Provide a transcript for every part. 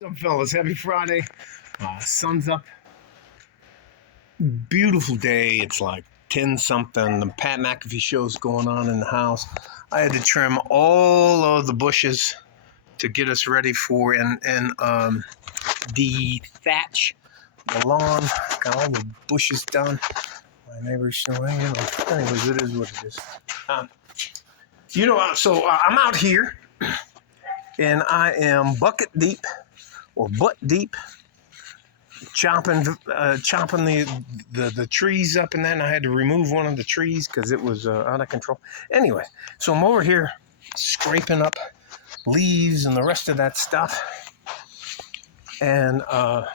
What's up, fellas? Happy Friday. Sun's up. Beautiful day. It's like 10 something. The Pat McAfee show's going on in the house. I had to trim all of the bushes to get us ready for and the thatch, the lawn. Got all the bushes done. My neighbor's showing, anyways, it is what it is. So I'm out here and I am bucket deep or butt deep chopping the trees up and then I had to remove one of the trees because it was out of control. Anyway, so I'm over here scraping up leaves and the rest of that stuff. And a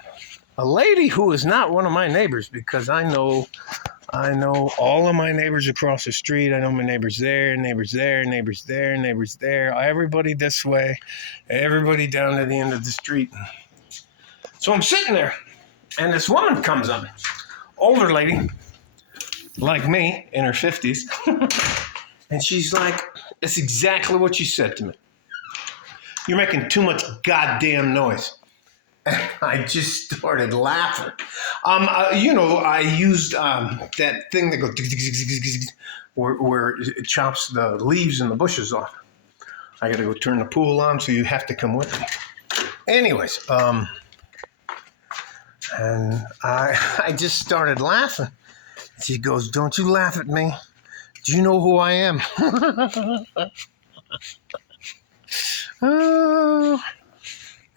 lady who is not one of my neighbors, because I know all of my neighbors across the street. I know my neighbors there, neighbors there, neighbors there, neighbors there, everybody this way, everybody down to the end of the street. So I'm sitting there, and this woman comes up, older lady, like me, in her 50s, and she's like, it's exactly what you said to me. You're making too much goddamn noise. And I just started laughing. I used that thing that goes where it chops the leaves and the bushes off. I got to go turn the pool on, so you have to come with me. Anyways, and I just started laughing. She goes, "Don't you laugh at me. Do you know who I am?" Oh,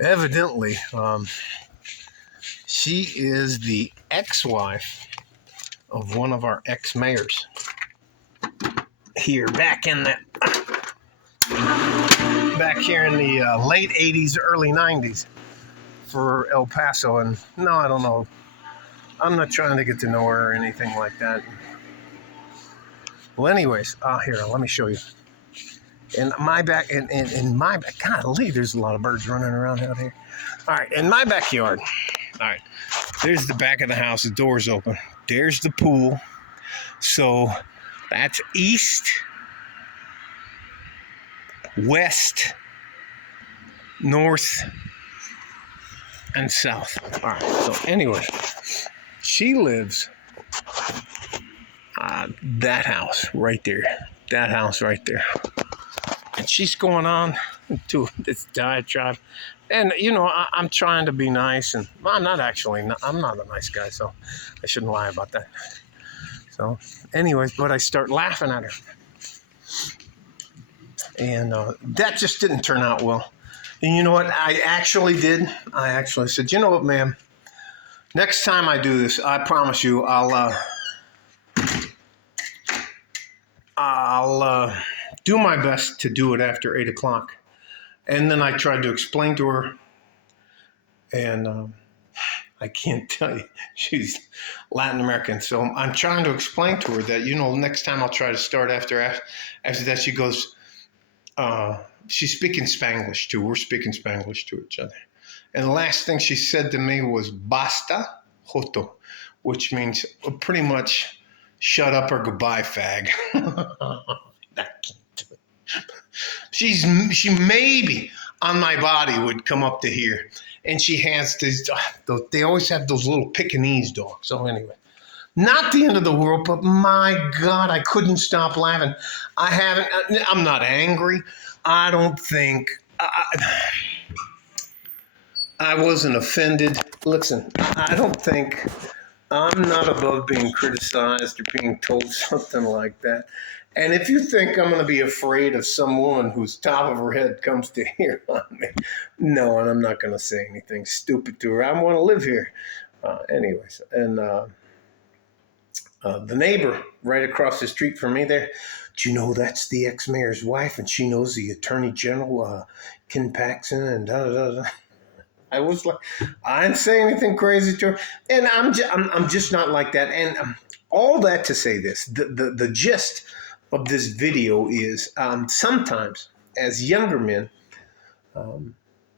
evidently, she is the ex-wife of one of our ex-mayors here back here in the late 80s, early 90s for El Paso. And no, I don't know. I'm not trying to get to know her or anything like that. Well, anyways, here, let me show you. In my back, golly, there's a lot of birds running around out here. All right, in my backyard. All right, there's the back of the house. The door's open. There's the pool. So that's east, west, north, and south. All right, so anyway, she lives that house right there. That house right there. And she's going on to this diatribe. And, I'm trying to be nice. And I'm not a nice guy, so I shouldn't lie about that. So, anyways, but I start laughing at her. And that just didn't turn out well. And you know what I actually did? I actually said, you know what, ma'am? Next time I do this, I promise you I'll do my best to do it after 8 o'clock. And then I tried to explain to her, and I can't tell you, she's Latin American. So I'm trying to explain to her that, next time I'll try to start after that. She goes, she's speaking Spanglish too. We're speaking Spanglish to each other. And the last thing she said to me was basta joto, which means pretty much shut up or goodbye, fag. She maybe on my body would come up to here, and she has this. They always have those little Pekingese dogs. So anyway, not the end of the world, but my God, I couldn't stop laughing. I'm not angry. I don't think I wasn't offended. Listen, I don't think I'm not above being criticized or being told something like that. And if you think I'm going to be afraid of some woman whose top of her head comes to here on me, no, and I'm not going to say anything stupid to her. I want to live here. Anyways, and the neighbor right across the street from me there, do you know that's the ex-mayor's wife, and she knows the attorney general, Ken Paxton, and da-da-da-da. I was like, I didn't say anything crazy to her, and I'm just not like that. And all that to say this, the gist of this video is sometimes as younger men,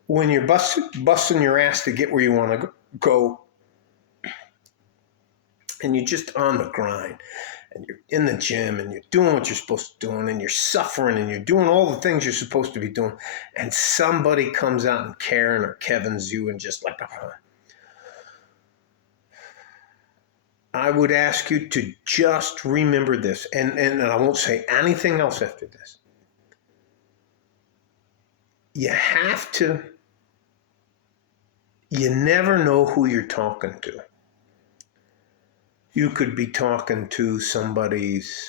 when you're busting your ass to get where you want to go, and you're just on the grind, and you're in the gym and you're doing what you're supposed to do and you're suffering and you're doing all the things you're supposed to be doing, and somebody comes out and Karen or Kevin's you and just like, I would ask you to just remember this, and I won't say anything else after this. You have to, you never know who you're talking to. You could be talking to somebody's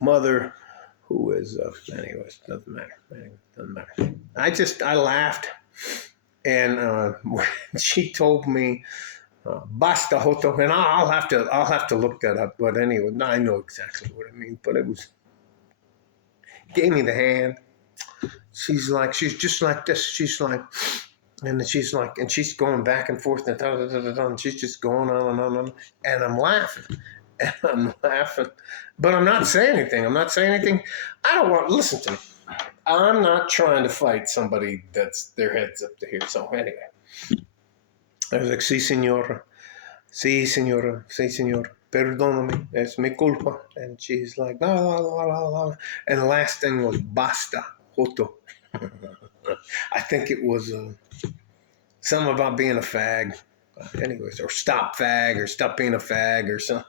mother who is, anyways, doesn't matter. Anyway, doesn't matter. I laughed, and when she told me, Basta Hoto, and I'll have to look that up. But anyway, I know exactly what it means. But it was, gave me the hand. She's just like this. She's like, and she's like, and she's going back and forth, and she's just going on and on and on. And I'm laughing, but I'm not saying anything. I don't want, listen to me. I'm not trying to fight somebody that's their head's up to here. So anyway, I was like, sí, señora, sí, señor, perdóname, es mi culpa. And she's like, la, la, la, la, la. And the last thing was, basta, Joto. I think it was something about being a fag. Anyways, or stop fag, or stop being a fag, or something.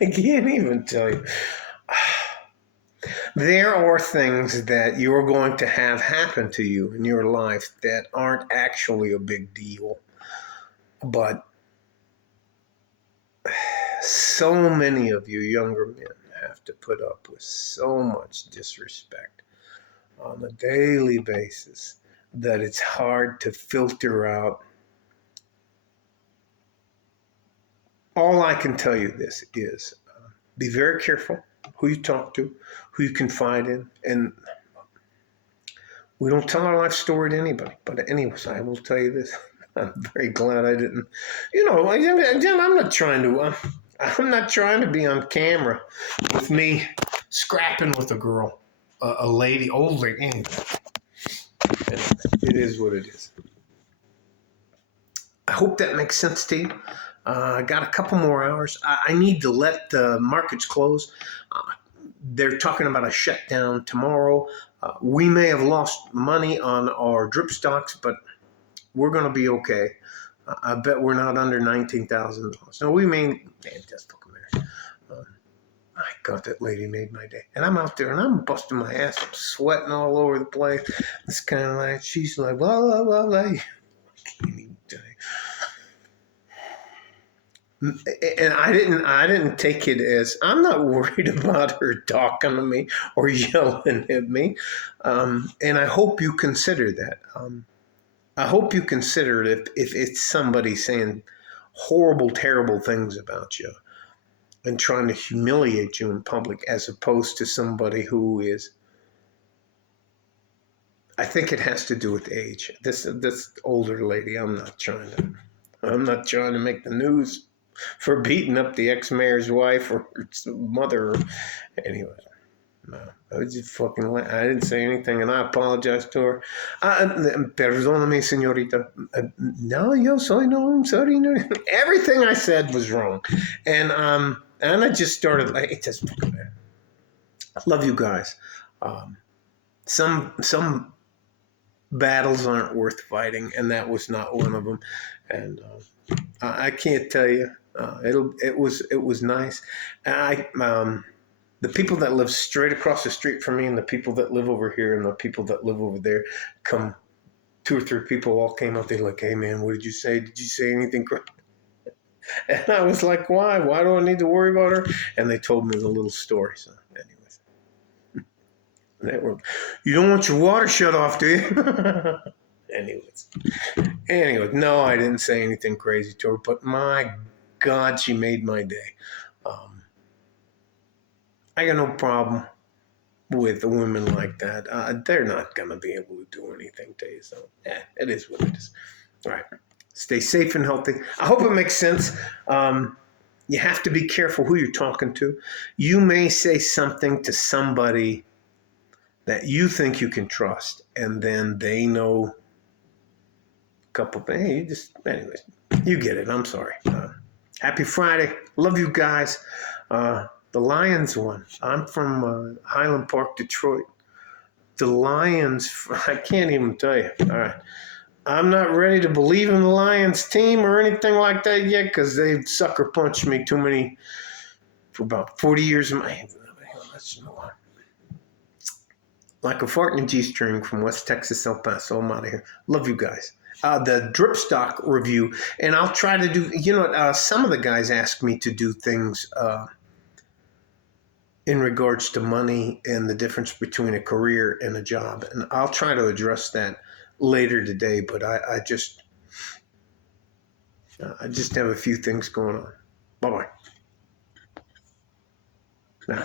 I can't even tell you. There are things that you're going to have happen to you in your life that aren't actually a big deal. But so many of you younger men have to put up with so much disrespect on a daily basis that it's hard to filter out. All I can tell you this is be very careful who you talk to, who you confide in. And we don't tell our life story to anybody. But anyways, I will tell you this. I'm very glad I didn't. I'm not trying to be on camera with me scrapping with a girl, a lady, old lady. Anyway, it is what it is. I hope that makes sense to you. I got a couple more hours. I need to let the markets close. They're talking about a shutdown tomorrow. We may have lost money on our drip stocks, but we're going to be okay. I bet we're not under $19,000. No, we may. Just look a minute. My God, that lady made my day. And I'm out there and I'm busting my ass. I'm sweating all over the place. It's kind of like, she's like, blah, blah, blah, blah. I can't even tell you. And I didn't take it as, I'm not worried about her talking to me or yelling at me. And I hope you consider that. I hope you consider it if it's somebody saying horrible, terrible things about you and trying to humiliate you in public, as opposed to somebody who is, I think it has to do with age. This older lady, I'm not trying to make the news for beating up the ex-mayor's wife or mother. Anyway, no, I was just fucking. I didn't say anything, and I apologized to her. Perdóname, señorita. No, yo soy no. I'm sorry. No. Everything I said was wrong, and I just started. It just fucking matter. I love you guys. Some battles aren't worth fighting, and that was not one of them. And I can't tell you. It was nice. The people that live straight across the street from me, and the people that live over here, and the people that live over there, 2 or 3 people all came up. They're like, "Hey man, what did you say? Did you say anything crazy?" And I was like, "Why? Why do I need to worry about her?" And they told me the little story. So, anyways, you don't want your water shut off, do you? Anyways, no, I didn't say anything crazy to her, but my God, she made my day. I got no problem with a woman like that. They're not going to be able to do anything to you. So, it is what it is. All right. Stay safe and healthy. I hope it makes sense. You have to be careful who you're talking to. You may say something to somebody that you think you can trust, and then they know a couple things. Anyways, you get it. I'm sorry. Happy Friday. Love you guys. The Lions won. I'm from Highland Park, Detroit. The Lions, I can't even tell you. All right. I'm not ready to believe in the Lions team or anything like that yet because they've sucker punched me too many for about 40 years. Let's move on. Like a fart in a G-string from West Texas, El Paso. I'm out of here. Love you guys. The drip stock review, and I'll try to do, some of the guys ask me to do things in regards to money and the difference between a career and a job. And I'll try to address that later today, but I just have a few things going on. Bye-bye. Now.